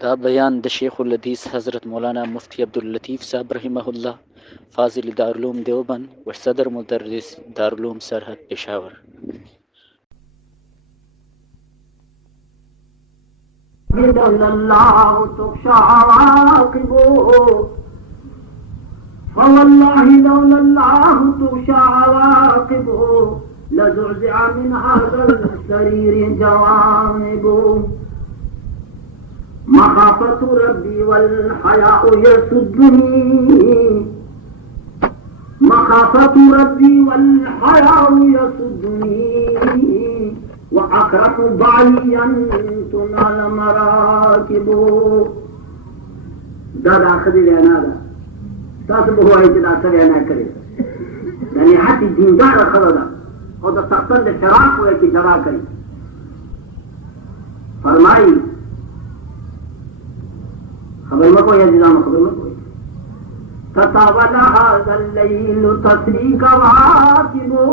دا بیان د شیخ الحدیث حضرت مولانا مفتی عبداللطیف صاحب رحمه الله فاضل دارالعلوم دیوبند و صدر مدرس دارالعلوم سرحد پشاور. الله تخشى عواقبه فوالله لولا الله تخشى عواقبه لزعزع من هذا السرير جوانبه مخافة ربي والحياء يسدني مخافة ربي والحياء يسدني وأكره بعيا تنال مراكبه. دا آخری لینا دا تاسو به وایي چې دا څه لینا کړې دا نهایت دینداره ښځه ده او د تختن د چراغ وایي کې جلا کوي. فرمایي خبر مه کوئ عزیزانو، خبر مه کوئ. تطاول هذا الليل تسري كواكبه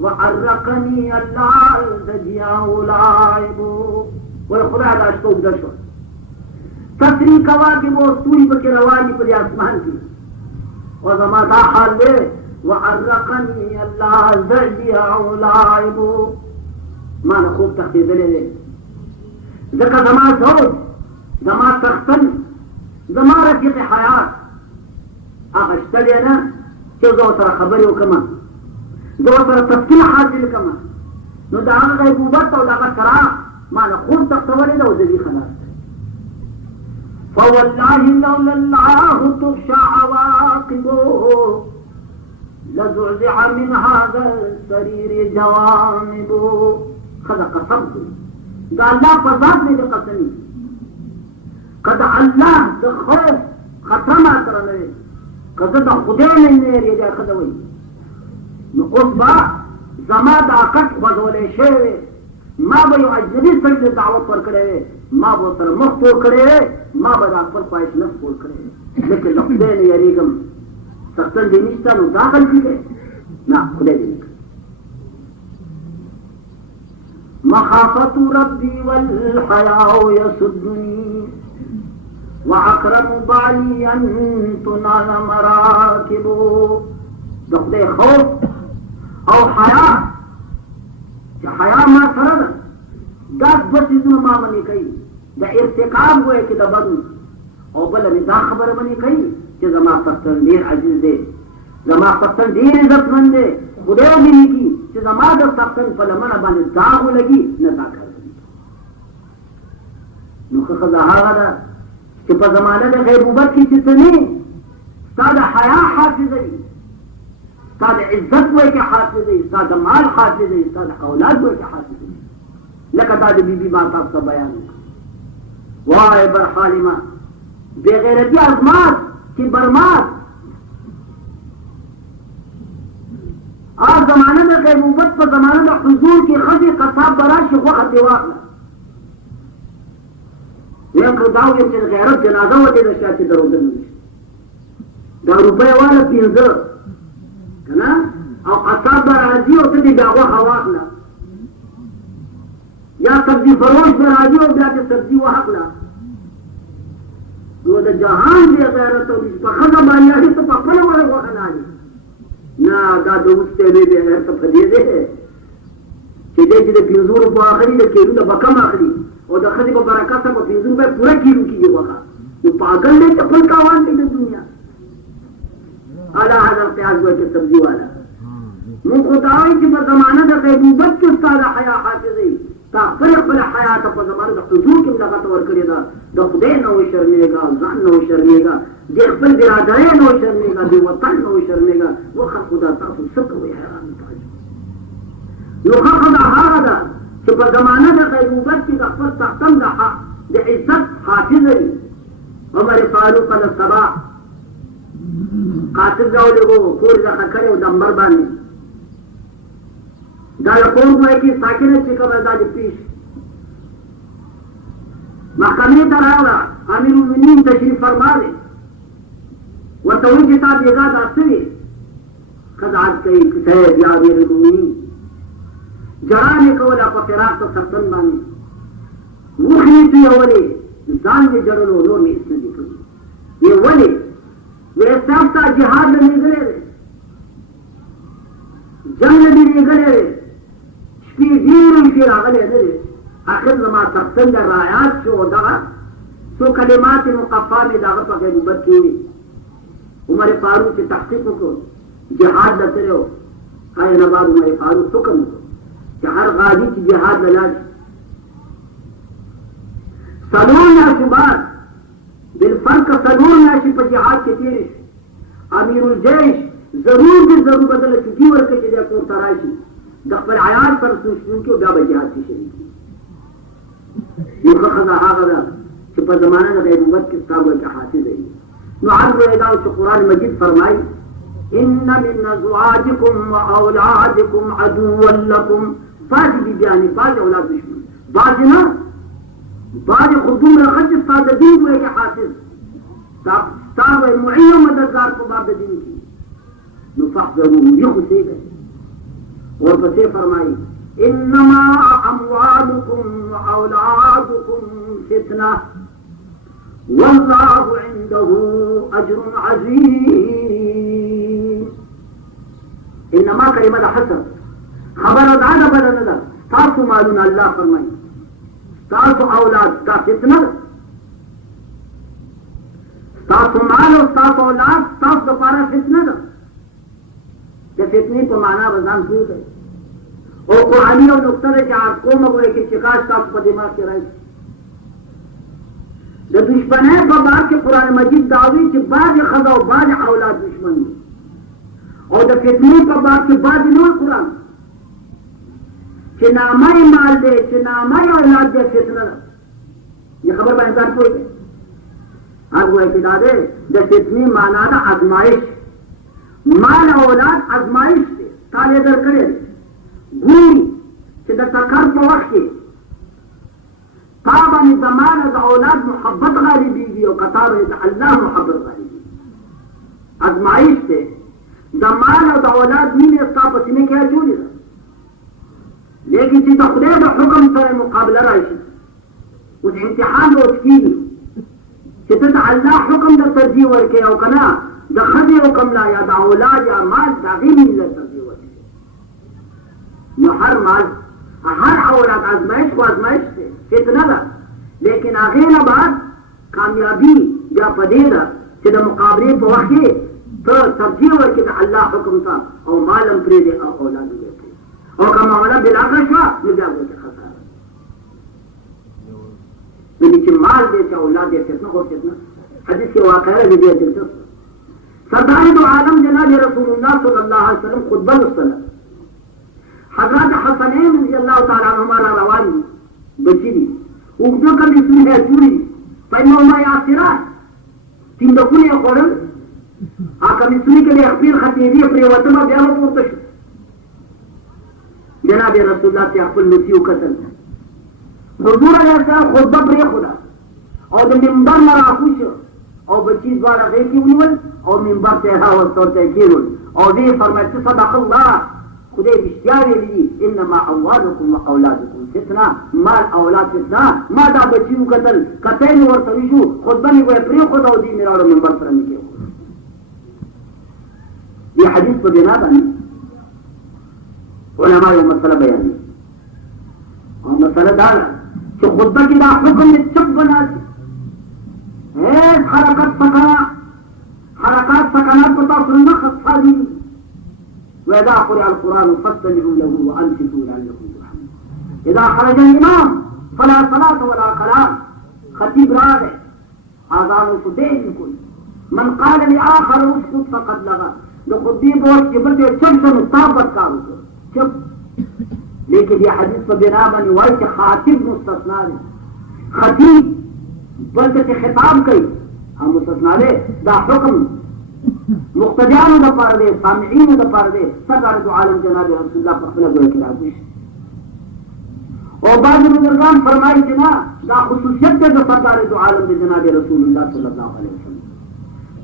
وحرقني اللعب لاعبه. والخدا دا شکو اوږده شوه تسري كواكبه ستوري پکې رواني په دې اسمان کې او زما دا حال دی وحرقني اللعب لاعبه. ما نه خوب تښتېدلی دی ځکه زما زوج زما تختن زما رفیق حیات هغه شته دی نه چې زه ورسره خبرې وکړم، زه ورسره تفصیل حاصل کړم، نو د هغه غیبوبت او د هغه چراغ ما نه خوب تښتولی ده او زه دې خلاص دی. فوالله لولا الله تخشى عواقبه لزعزع من هذا السرير جوانبه. ښځه قسم کوي د الله په ذات مې د قسمي که د الله د خوف خطره ما سره نه وي، که زه د خدای نه نه یېرېږم ښځه وایي، نو اوس به زما دا کټ غځولی شوی وی، ما به یو اجنبي سړي ته دعوت ورکړی وی، ما به ورسره مخ پور کړی وی، ما به دا خپل خواهش نفس پور کړی وی، لیکن د خدای نه یېرېږم. سختن دې نشته نو دا غلطي دی نه، خدای دې نه کوي. مخافة ربي والحياء يسدني وأكرم بعلي أن تنال مراكبه. د خدای خوف او حیا چې حیا ما سره ده دا دوه څیزونه ما منې کوي، د ارتکاب وایي چې د بدو، او بله مې دا خبره منې کوي چې زما پښتن ډېر عزیز دی، زما پښتن ډېر عزتمند دی، خدای مې لیکي چې زما د پښتن په لمنه باندې داغ ولګي نه دا کار کوي. نو ښه ښځه هغه ده چې په زمانه د غیبوبت کې چې ته نه ستا د حیا حافظه وي، ستا د عزت وایي کې حافظه وي، ستا د مال حافظه وي، ستا د اولاد وایي کې حافظه وي. لکه دا د بیبي ما تاسو ته بیان وکړه. وای برحالمه بې غیرتي ازمات چې برمات زمانه د غیبوبت په زمانه د حضور کې ښځې قصاب به راشي غوښه ترې واخله. یو که دا ویم چې د غیرت جنازه وتې ده شاید چې درودل نه شي، دا روپۍ واله پنځه که نه، او قصاب به راځي او ته دې بیا غوښه واخله، یا سبزي فروش به راځي او بیا دې سبزي واخله. نو د جهان بې غیرت او په ښځه باندې اړې ته په خپله وړه غوښه نه اړي نه. دا د اوس تیلې بې غیرته په دې دی چې دی چې د پنځو روپو اخلي د کیلو نه به کم اخلي او د ښځې په برکت سره په 500 روپۍ پوره کیلو کېږي غوښه. نو پاگل دی چې خپل تاوان دی د دنیا. اعلی حضرت پیاز وایي چې سبزي والا مونږ خو دا وایي چې په زمانه د غیبوبت کې ستا د حیا حافظه تا خپله حیا ته په زمانه د حضور کې دغه ته ورکړې ده. د خدای نه وشرمېږه، ځان نه وشرمېږه، د خپل برادرۍ نه وشرمېږه، د وطن نه وشرمېږه. وخت خدا تاسو څه کوئ حیران تعجب. نو ښه ښځه هغه ده چې په زمانه د غیبوبت کې د خپل تختن د عزت حافظه وي. عمر فاروق علیه السلام قاتل راولېږو کور یې ښه کړی و دمبر باندې، دا د کور ځای کې ساکنه چې کومه دا د پیش محکمې ته راغله، امیرالمؤمنین تشریف فرما دی، ورته وایي چې تا بېګا دا څه دی؟ ښځه عرض کوي چې صاحب یا امیرالمؤمنین جړا مې کوله په فراق د سرطن باندې، وخې یې تویولې، दान में जड़लो नूर में इसने दिखली ये वले वे साफ्ता जिहाद में निकले रे जंग में निकले रे स्पीडीन के रागले रे आखिर जमा तफ्तन रायात शो दगा सो कलिमात मुकफ्फा में दागा पके मुबत की उमर फारूक की तहकीक को जिहाद लते हो हाय नवाब उमर फारूक हुक्म कि हर गाजी की जिहाद ललाज सलून नाशिबाद बिलफर्क सलून नाशि पर जिहाद के तीर अमीरुल जैश जरूर भी जरूर बदल चुकी वर्क के लिए को तराशी दखल आयात पर सुन के उदा जिहाद की शरीक ये खजा हागदा कि पर जमाना का नबुवत के किताब के हासिल है नो आज वेदा और कुरान मजीद फरमाई इन्ना मिन अज़वाजिकुम व औलादिकुम अदुव्वन लकुम बाज बिजानी बाज औलाद दुश्मन बाज ना बाज खुदूम रखत साददीन को के हासिल ताब मुईन मददगार को बाब दीन की नुफहजरू ये खुशीब है और बसे फरमाई इन्नमा अमवालुकुम व औलादुकुम फितना वल्लाहु इंदहु अज्रुन अज़ीम इन्नमा कलिमत हसर खबर अदा बदन तासु मालून अल्लाह फरमाई तासु औलाद का फितना तासु माल और तासु औलाद तासु दोबारा फितना जब फितनी तो माना बजान पूछ है और कुरानी और नुक्ता है कि आपको मगोए की शिकायत तासु पर दिमाग के राइट जब दुश्मन है तो बात के कुरान मजीद दावी कि बाज खजा और बाज औलाद दुश्मन और जब फितनी पर बात के बाद नो कुरान चिनामाई माल दे चिनामाई औलाद दे फितना ये खबर बहसान कोई है आप वो ऐसी दे जब फितनी माना था आजमाइश माल औलाद आजमाइश से काले दर करे गुण से तकर को वक्त ताबा जमान औलाद मोहब्बत गालिबी और कतार अल्लाह मोहब्बत गालिबी आजमाइश से जमान और औलाद मीन इसका पसीने क्या क्यों नहीं लेकिन चीज खुदे का हुक्म से मुकाबला राइशी उस इम्तिहान में उसकी चित अल्लाह हुक्म द तरजीह वर्के और कना द खदी हुक्म ला या द औलाद या माल दागी मिल तरजीह वर्के यो हर माल हर औलाद आजमाइश को आजमाइश से कितना था लेकिन आगे ना बात कामयाबी या पदेदा चिद मुकाबले पर वही तो तरजीह वर्के द अल्लाह हुक्म था और मालम प्रेदे और औलाद देते और का मामला बिलाकर शवा निजा हो के खसा लेकिन माल दे चाहे औलाद दे कितना हो कितना हदीस के वाक़या है विजय दिलचस्प सरदार दो आलम जनाब रसूलुल्लाह सल्लल्लाहु अलैहि वसल्लम खुतबा सल्लल्लाहु हजरत हसनैन रज़ी अल्लाह ताला हमारा रवानी बची दी उर्दू का इसमें है पूरी पहले उमा यासिरा तीन दकुने कोरन आका मिसली के लिए अखीर खतीबी प्रियवतमा ब्याह पुरतश जनाब रसूलुल्लाह से अकुल नसीउ कतल हुजूर अलैहिस्सलाम खुतबा प्रिय खुदा और मिंबर मरा खुश और बचीज वाला देखी उनवल और मिंबर से हा और तोते कीरुल और ये फरमाते सदक़ल्लाह खुदे बिश्यारे ली इन्नमा अमवालुकुम व औलादुकुम फितना माल औलाद फितना मादा बच्चियों कतल कतल और तविशु खुतबा में वो प्रिय खुदा दी मेरा और मिंबर पर निकले ये हदीस को देना था उलमा ये मसला बयान और मसला डाला कि खुतबा की बात हुक्म में चुप बना दी हरकत सकानात पता सुनना खस्सा दी वैदा कुरान कुरान फस्तमिउ लहु व अंसितू लअल्लकुम तुरहमून इदा खरज इमाम फला सलात वला कलाम खतीब राग है आजान सुदेन कोई मन काल लिआखर उसकुत फकद लगा जो खतीब और जिबते चुप से मुताबत का चुप लेकिन ये हदीस पर बिना बनी वाई के खातिब मुस्तस्ना है खतीब बल्कि से खिताब कई हम मुस्तस्ना दे दा हुक्म मुक्तदियान दा पार दे सामिईन दा पार दे सरदार दो आलम जनाब रसूलुल्लाह पर खला गोए किताब और बाद बुजुर्गान फरमाई कि ना दा खुसूसियत दे सरदार दो आलम दे जनाब रसूलुल्लाह सल्लल्लाहु अलैहि वसल्लम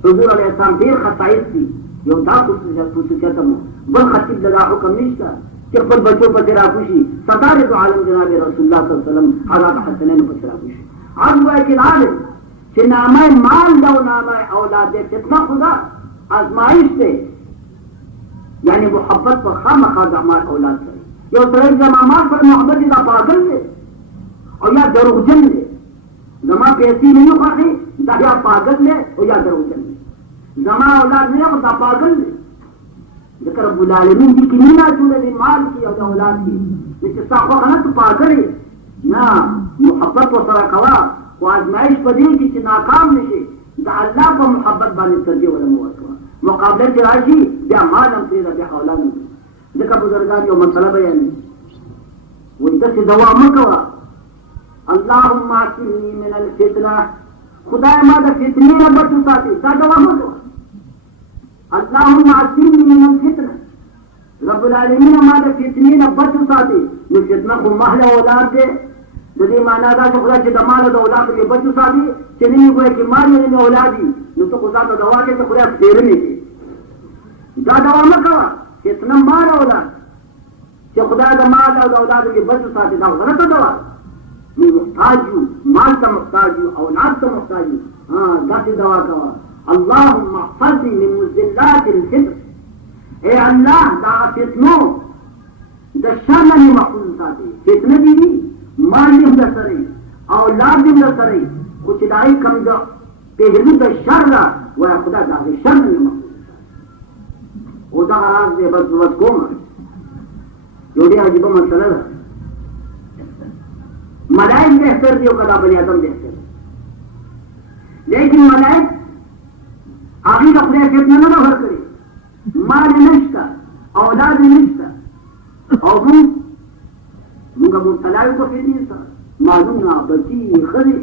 हुजूर अलैहि सलाम देर खसाइस थी यो दा खुसूसियत में बल खतीब लगा हुक्म निश्ता कि खुद बच्चों पर तेरा खुशी सरदार दो आलम जनाब रसूलुल्लाह सल्लल्लाहु अलैहि वसल्लम हज़रत हसनैन पर तेरा खुशी अब वह किनारे कि नामे माल दो नामे औलाद कितना खुदा आजमाइश से यानी मोहब्बत पर खाम खाद हमारे औलाद करे यो तरह जमामात पर मोहब्बत इदा पागल से और या दरुजन ले जमा पैसी नहीं खाते या पागल ले और या दरुजन ले जमा औलाद नहीं होता पागल ले जिक्र रब्बुल आलमीन की किन्ना चुने माल की और औलाद की जिससे साखो खाना तो पागल है ना मोहब्बत व सराकवा वो आजमाइश पदी की नाकाम नशे अल्लाह को मोहब्बत बाने तरजे वाला मुआवजा मुकाबले के राशि या माल हम तेरा या औलाद जिक्र बुजुर्गान यो मसला बयान वो इधर से दवा मकवा अल्लाहुम्मा आसिनी मिनल फितना खुदा मादा फितने न बचू साथी दा दवा मकवा अल्लाहुम्मा आसिनी मिनल फितना रब्बुल आलमीन मादा फितने न बचू साथी ये फितना को महला औलाद दे जदे माना दा खुदा के दमाल द औलाद के बचू साथी चनी को कि मारी ने औलादी न तो खुदा तो दवा के तो खुदा फेरने के दा दवा मकवा कितना मार औलाद कि खुदा का माल और औलाद के बचू साथी दा गलत दवा मैं मुहताज हूँ माल का मुहताज हूँ औलाद का मुहताज हूँ हाँ दासी दवा का अल्लाहुम्मा फज़नी मिन मुज़िल्लातिल फित्र ए अल्लाह दा फितनो द शर्म नहीं महफूज साथी फितने दी माल निम दसरे औलाद निम दसरे कुछ दाई कम जो पहलू द शर्म वह खुदा दा शर्म नहीं महफूज वो दा आराम से बस को योड़ी अजीब मसला है मलाइक बेहतर दियो कदा बनी आदम बेहतर लेकिन मलाइक आगे अपने कितना ना भर करे माल निष्ठा औलाद निष्ठा और मुंगा मुतलाई को फिर नहीं सा मालूम ना बची खरी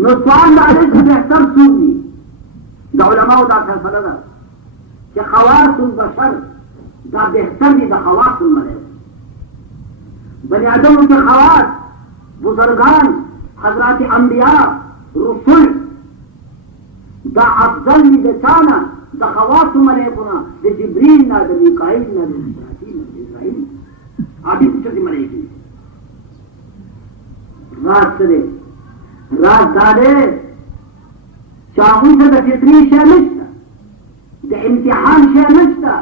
नो स्वाल डाले से बेहतर सूनी दा उलमा दा फैसला दा कि खवासुल बशर दा बेहतर दी दा खवासुल मलाइक बनी आदम के खवास बुजुर्गान हजरात अंबिया रसूल दा अफजल निशाना दा खवास मलाइकुना दे जिब्रील ना दे मिकाईल ना दे इस्राफील ना दे इस्राईल आदि कुछ दी मलाइकी रात दादे चाहूं से दा फितरी शय नश्ता दे इम्तिहान शय नश्ता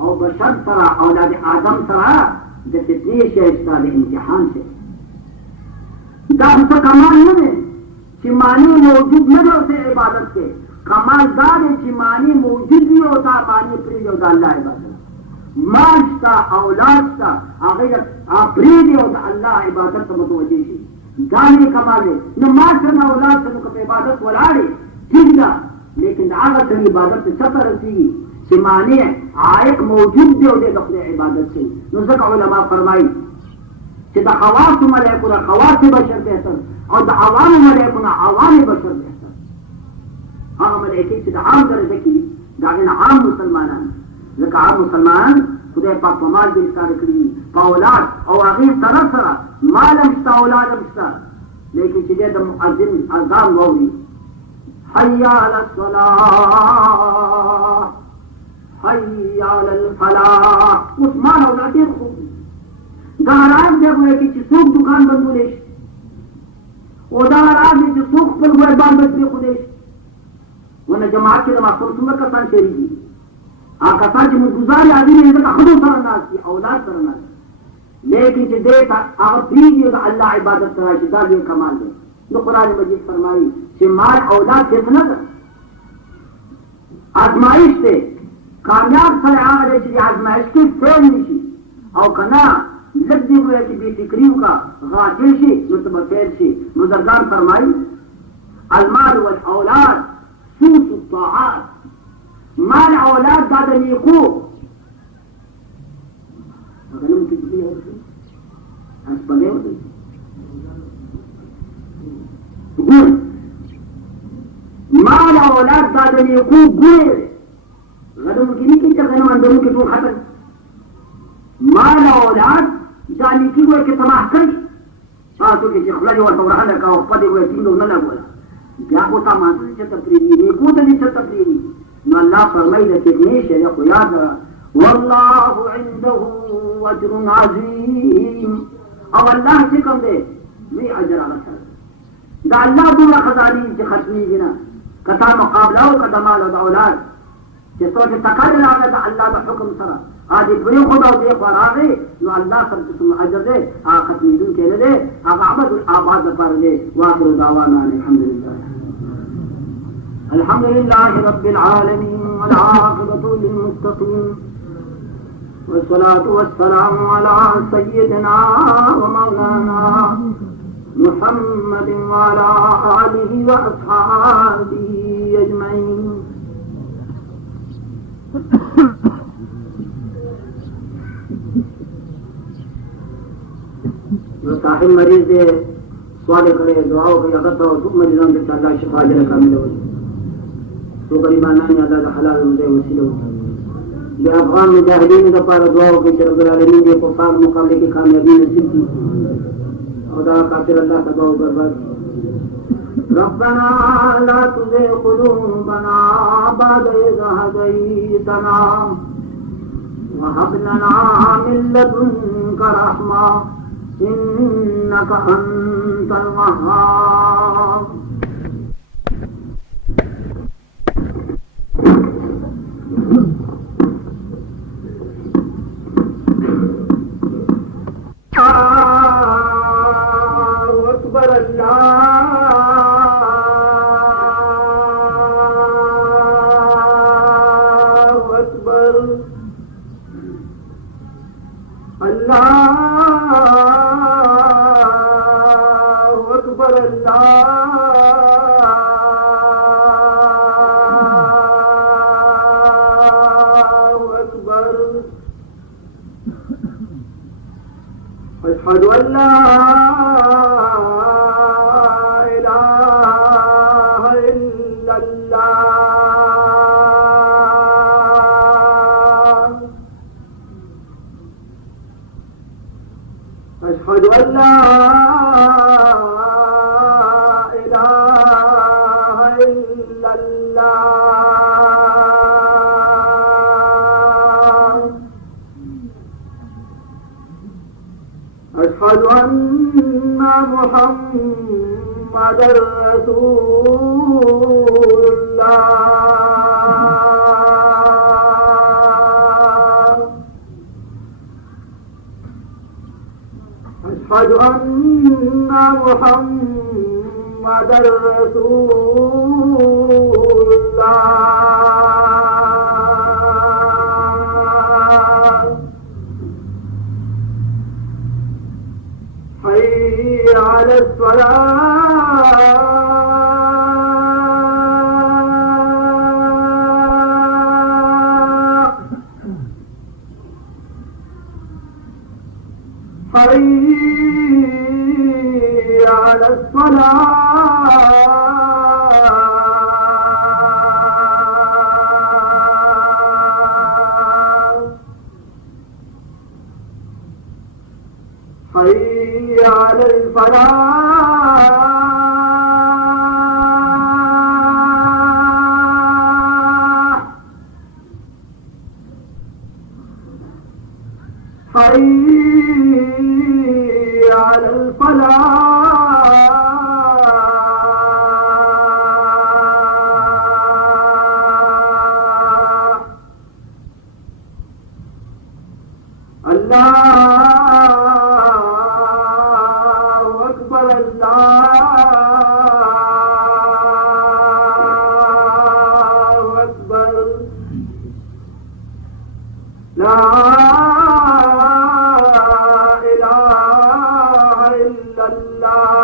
और बशर तरा औलाद आदम तरा दे फितरी शय नश्ता दे इम्तिहान से दा उसका कमाल नहीं चिमानी मौजूद न होते इबादत के कमालदार चिमानी मौजूद भी होता मानी प्रिय होता अल्लाह इबादत माशता औलादता आगे प्रिय होता अल्लाह इबादत मुतवज्जे शी दानी कमाले न माशा न औलाद से मुकत इबादत वलाड़े ठीक ना लेकिन आगत इबादत से सतर सी चिमानी आयक मौजूद भी होते अपने इबादत से नुसक उलमा फरमाई कि दा खवास मलाइकुना खवास बशर बेहतर और दा आवाम मलाइकुना आवाम बशर बेहतर हाँ मलाइके से दा आम दर्जे की दागिन आम मुसलमान लका आम मुसलमान खुदा पाक माल के इशारे करी औलाद और आगे सरस सरा माल अमस्ता औलाद अमस्ता लेकिन चीजें द मुअज्जिन अज़ान गौरी हय्या अलस सलाह हय्या अलल फलाह उस माल औलाद के खूब गहराज देखो है कि सूख दुकान बंदुलेश उदाहरण है कि सूख पर हुए बाल बच्चे खुदेश वरना जमात के नमाज सुनने का सान शेरी की आका सान जो गुजारे आदमी ने इसका खुद सरनाज की औलाद सरनाज लेकिन जो देता अगर प्रीति होगा अल्लाह इबादत कराए जिदा ये कमाल है तो कुरान मजीद फरमाई कि माल औलाद कितना था आजमाइश से कामयाब सरे आ रहे थे आजमाइश की फेल नहीं और कना लग्दी हुए की बेफिक्रियों का गाफिल शी मुतबखेर शी मुजरगान फरमाई अलमाल वल औलाद सूस ताआत माल औलाद दादनी को गलम की भी है आज बने होते गुण माल औलाद दादनी को गुण गलम की नहीं कि गलम अंदरों के तो खतर माल औलाद जानी की वो के तबाह करी हाँ तो कि खला जो तौरा लगा और पदे हुए तीनों न लगोला क्या होता मानते से तकरीरी ने को तो नहीं तकरीरी न अल्लाह फरमाई ने कितने शरीय को याद वल्लाहु इंदहु अजरुन अजीम और अल्लाह से कम दे مي أجر على سر دا الله دولا خزاني جي ختمي جنا كتا مقابله وكتا مال ودولار جسوة تقرر على دا الله دا حكم سرا آدي بري خدا ودي قراغي نو الله سر جسم أجر دي ختمي دون كيلا دي عبد الآباد بار دي وآخر دعوانا الحمد لله الحمد لله رب العالمين والعاقبة للمتقين والصلاة والسلام على سيدنا ومولانا محمد وعلى آله وأصحابه أجمعين जो साहिब मरीज से सवाल करे दुआओं के अगर तो सब मरीजों के अल्लाह शिफा जल कामिल हो तो गरीबाना ने अल्लाह का हलाल मुझे वसीला हो ये अफगान मुजाहिदीन का पार दुआओं के रब्बुल आलमीन के कुफार मुकाबले की कामयाबी नसीब की खुदा खातिर अल्लाह तबाह बर्बाद रब्बना ला तुज़िग़ क़ुलूबना बअद इज़ हदैतना वहब लना मिन लदुनका रहमा इन्नका अंतल वहाब अकबर अल्लाहु अकबर अल्लाहु अकबर अल्लाहु अकबर अशहदु अन ला इलाहा इल्लल्लाह अशहदु अन ला इलाहा इल्लल्लाह अशहदु अन्ना मुहम्मदर रसूलुल्लाह अशहदु अन्ना मुहम्मदर रसूलुल्लाह حي على الصلاة حي على الصلاة حي على الفلاح حي على الفلاح الله أكبر الله أكبر لا إله إلا الله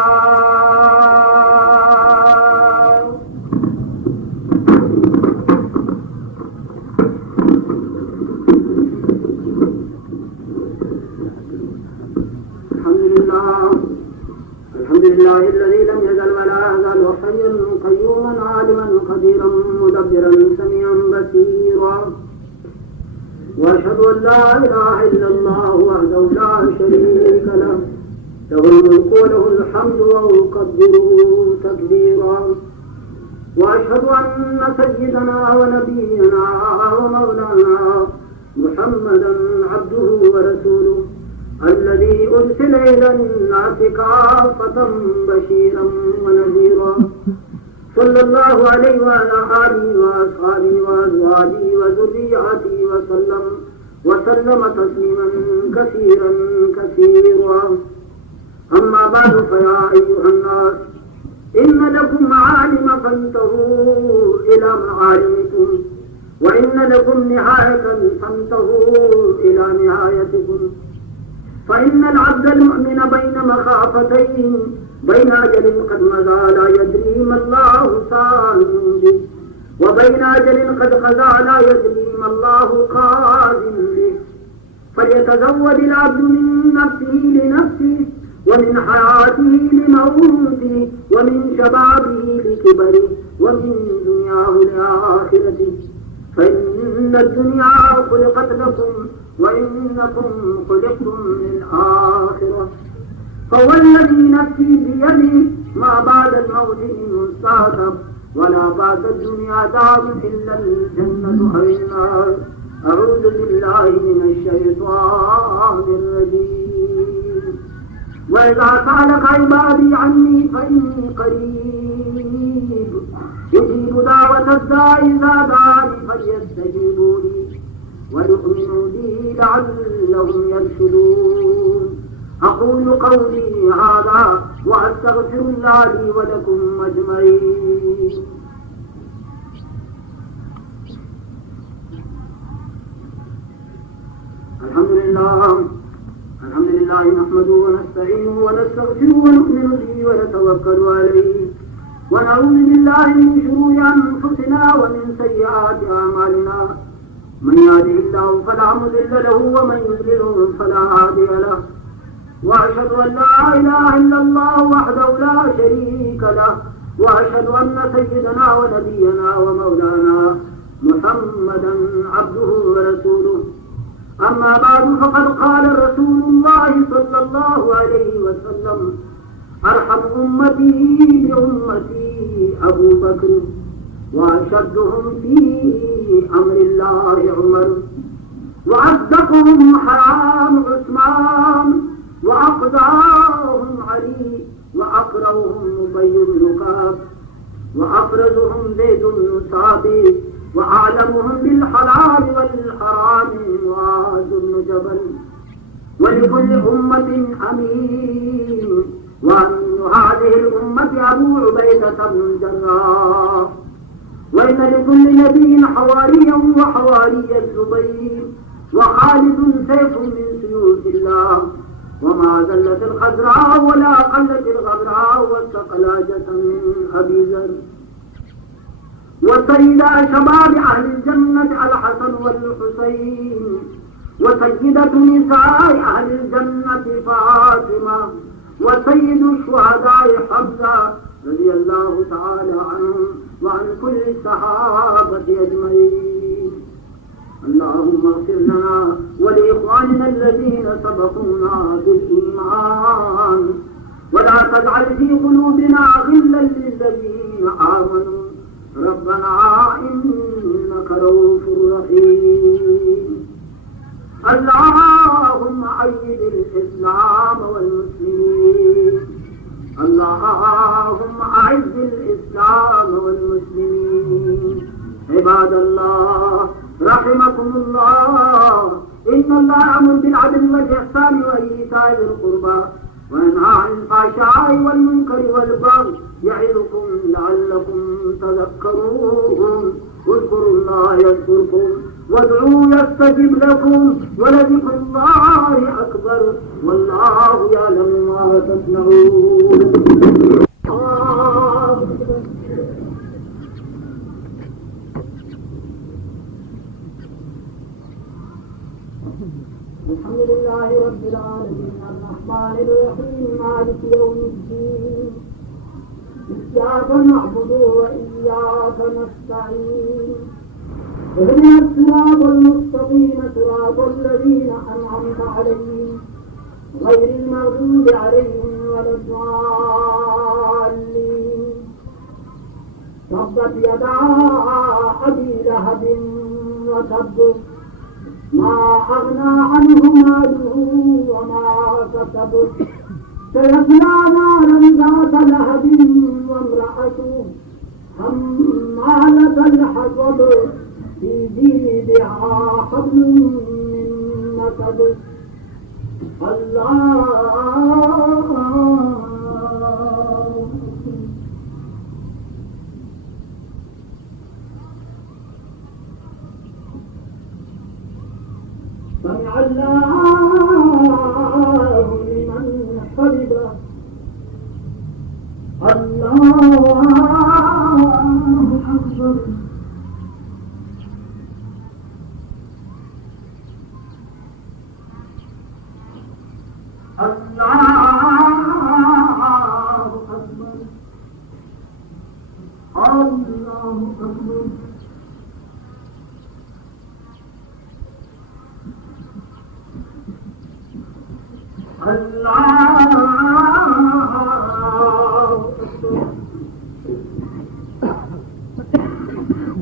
الحمد لله الذي لم يزل ولا يزال حيا قيوما عالما قديرا مدبرا سميعا بصيرا واشهد ان لا اله الا الله وحده لا شريك له له الملك وله الحمد واقدره تقديرا واشهد ان سيدنا ونبينا ومولانا محمدا عبده ورسوله الذي أرسل إلى الناس كافة بشيرا ونذيرا صلى الله عليه وعلى آله وأصحابه وأزواجه وذرياته وسلم تسليما كثيرا كثيرا. أما بعد فيا أيها الناس إن لكم معالم فانتهوا إلى معالمكم، وإن لكم نهاية فانتهوا إلى نهايتكم. فإن العبد المؤمن بين مخافتين، بين أجل قد مضى لا يدري ما الله سائل به، وبين أجل قد قضى لا يدري ما الله قادم به. فليتزود العبد من نفسه لنفسه، ومن حياته لموته، ومن شبابه لكبره، ومن دنياه لآخرته. فإن الدنيا خلقت لكم وإنكم خلقتم للآخرة. فهو الذي نفسي بيده ما بعد الموت إن مستعتب، ولا بعد الدنيا دار إلا الجنة أو النار. أعوذ بالله من الشيطان الرجيم. وإذا سألك عبادي عني فإني قريب يجيب دعوة الداع إذا دعاني فليستجيبوا لي وليؤمنوا بي لعلهم يرشدون. أقول قولي هذا وأستغفر الله لي ولكم أجمعين. الحمد لله نحمده ونستعينه ونستغفره ونؤمن به ونتوكل عليه، ونعوذ بالله من شرور أنفسنا ومن سيئات أعمالنا. من يهده الله فلا مضل له ومن يضلل فلا هادي له. وأشهد أن لا إله إلا الله وحده لا شريك له، وأشهد أن سيدنا ونبينا ومولانا محمدا عبده ورسوله. أما بعد فقد قال رسول الله صلى الله عليه وسلم: أرحم أمتي بأمتي أبو بكر، وأشدهم في أمر الله عمر، وأصدقهم حرام عثمان، وأقضاهم علي، وأقرأهم أبي بن كعب، وأفرزهم زيد بن ثابت، وأعلمهم بالحلال والحرام معاذ بن جبل. ولكل أمة أمين، وأمين هذه الأمة أبو عبيدة بن الجراح. وإن لكل نبي حواريا وحواري الزبير، وخالد سيف من سيوف الله. وما زلت الخضراء ولا قلت الغبراء والثقلاجة من أبي ذر. وسيدا شباب أهل الجنة الحسن والحسين، وسيدة نساء أهل الجنة فاطمة، وسيد الشهداء حمزة رضي الله تعالى عنهم وعن كل الصحابة أجمعين. اللهم اغفر لنا ولإخواننا الذين سبقونا بالإيمان، ولا تجعل في قلوبنا غلا للذين آمنوا ربنا إنك رؤوف رحيم. اللهم أيد الإسلام والمسلمين، اللهم أعز الإسلام والمسلمين. عباد الله رحمكم الله، إن الله يأمر بالعدل والإحسان وإيتاء ذي القربى وينهى عن الفحشاء والمنكر والبغي يعظكم لعلكم تذكرون. اذكروا الله يذكركم وادعوه يستجب لكم ولذكر الله أكبر والله يعلم ما تصنعون. الحمد لله رب العالمين الرحمن الرحيم مالك يوم الدين. إياك نعبد وإياك نستعين. اهدنا الصراط المستقيم صراط الذين أنعمت عليهم غير المغضوب عليهم ولا الضالين. تبت يدا أبي لهب وتب ما أغنى عنه ماله وما كسب سيصلى نارا ذات لهب وامرأته حمالة الحطب في جيدها حبل من مسد الله سمع الله لمن حمده الله أكبر الله أكبر الله أكبر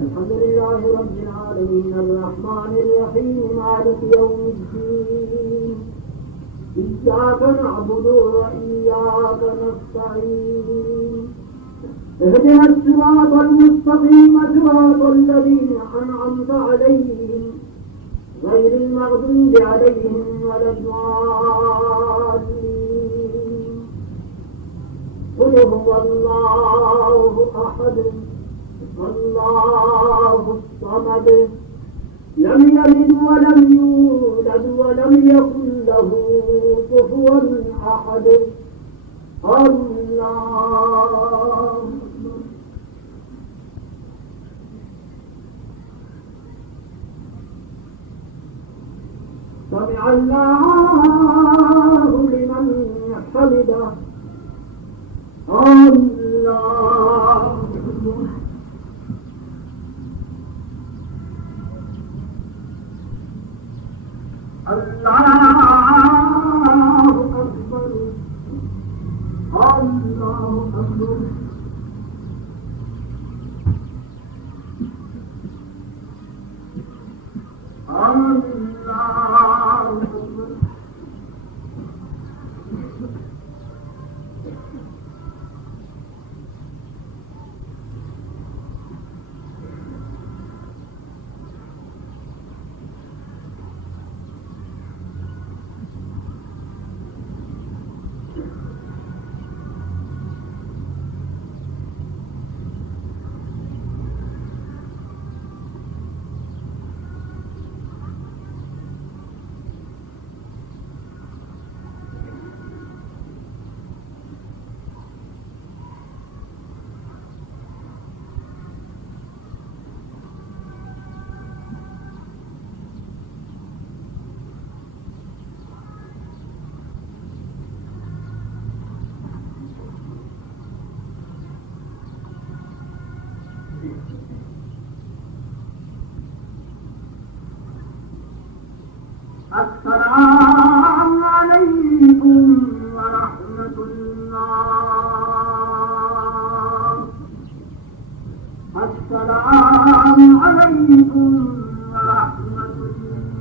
الحمد لله رب العالمين الرحمن الرحيم مالك يوم الدين إياك نعبد وإياك نستعين اهدنا الصراط المستقيم صراط الذين أنعمت عليهم غير المغضوب عليهم ولا الضالين قل هو الله أحد الله الصمد لم يلد ولم يولد ولم يكن له كفوا أحد الله سمع الله لمن حمده الله الله أكبر الله أكبر السلام عليكم ورحمة الله السلام عليكم ورحمة الله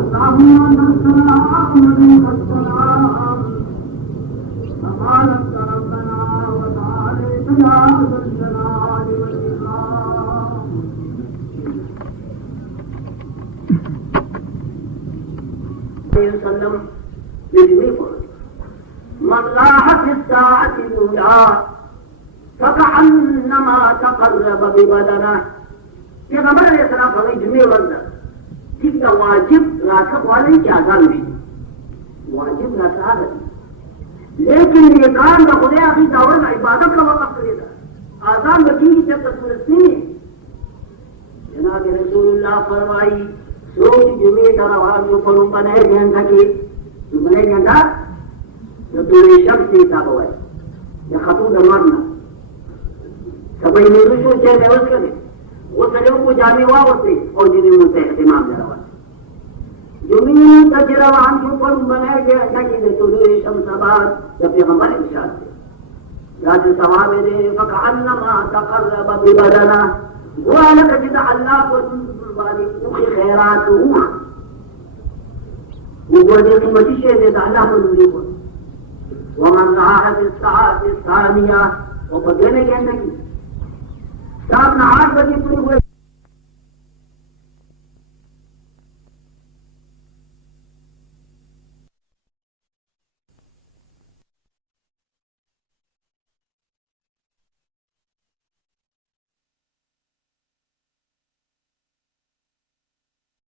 اللهم السلام عليك السلام تبارك ربنا وتعالى يا ذا الجلال والإكرام وسلم لجميعهم من لاح في الساعة الأولى فكأنما تقرب ببدنه پیغمبر علیہ السلام فرمائے جمعے ورنہ ٹھیک ہے واجب راتب والے کی آزان میں واجب راتب آزان لیکن یہ کام کا خدا اپنی دعوت عبادت کا وقف کرے گا آزان بچی جب تک سورت نہیں جناب رسول اللہ فرمائی سوچ جمعے کا رواج جو پڑھوں بنائے گھنٹہ کی جو بنے گھنٹہ جو پوری شخص سے حساب ہوا ہے یا خطوط مرنا سبھی نوشوں سے لیول کرے وہ سجوں کو جانے ہوا ہوتے اور جنہیں ان سے اہتمام دے رہا جمعین تجروان کے اوپر بنائے گئے گھنٹہ کی طلوع شمس بعد جب پیغمبر ارشاد تھے या जो सवाब दे फकअन्नमा तक़र्रब बिबदना वाला कजिद अल्लाह को वाली उखी खैरात उख वो बोले कि मशीशे दे अल्लाह को दूरी को वमन रहा इस सानिया वो बदलने के अंदर की साथ 8 बजे पूरी हुए